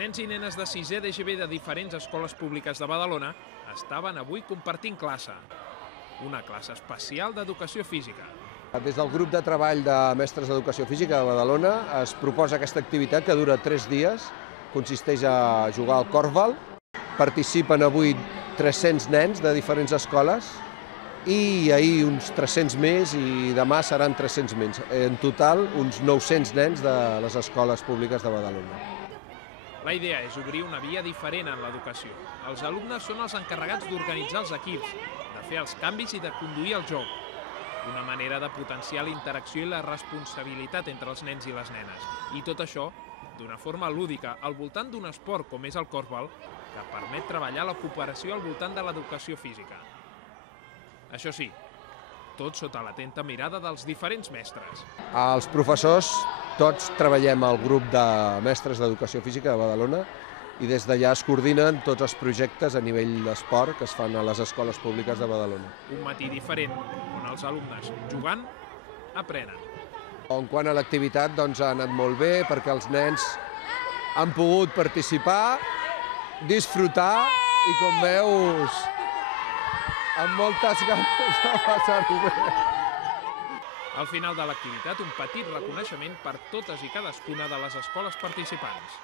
Nens i nenes de 6è d'EGB de diferents escoles públiques de Badalona estaven avui compartint classe. Una classe especial d'educació física. Des del grup de treball de mestres d'educació física de Badalona es proposa aquesta activitat que dura 3 dies. Consisteix a jugar al corfball. Participen avui 300 nens de diferents escoles i ahir uns 300 més i demà seran 300 menys. En total, uns 900 nens de les escoles públiques de Badalona. La idea és obrir una via diferent en l'educació. Els alumnes són els encarregats d'organitzar els equips, de fer els canvis i de conduir el joc. Una manera de potenciar la interacció i la responsabilitat entre els nens i les nenes. I tot això d'una forma lúdica, al voltant d'un esport com és el corfball, que permet treballar la cooperació al voltant de l'educació física. Això sí, tot sota l'atenta mirada dels diferents mestres. Els professors tots treballem al grup de mestres d'educació física de Badalona i des d'allà es coordinen tots els projectes a nivell d'esport que es fan a les escoles públiques de Badalona. Un matí diferent, on els alumnes, jugant, aprenen. En quant a l'activitat, doncs ha anat molt bé perquè els nens han pogut participar, disfrutar i, com veus, amb moltes ganes de passar-ho bé. Al final de l'activitat, un petit reconeixement per totes i cadascuna de les escoles participants.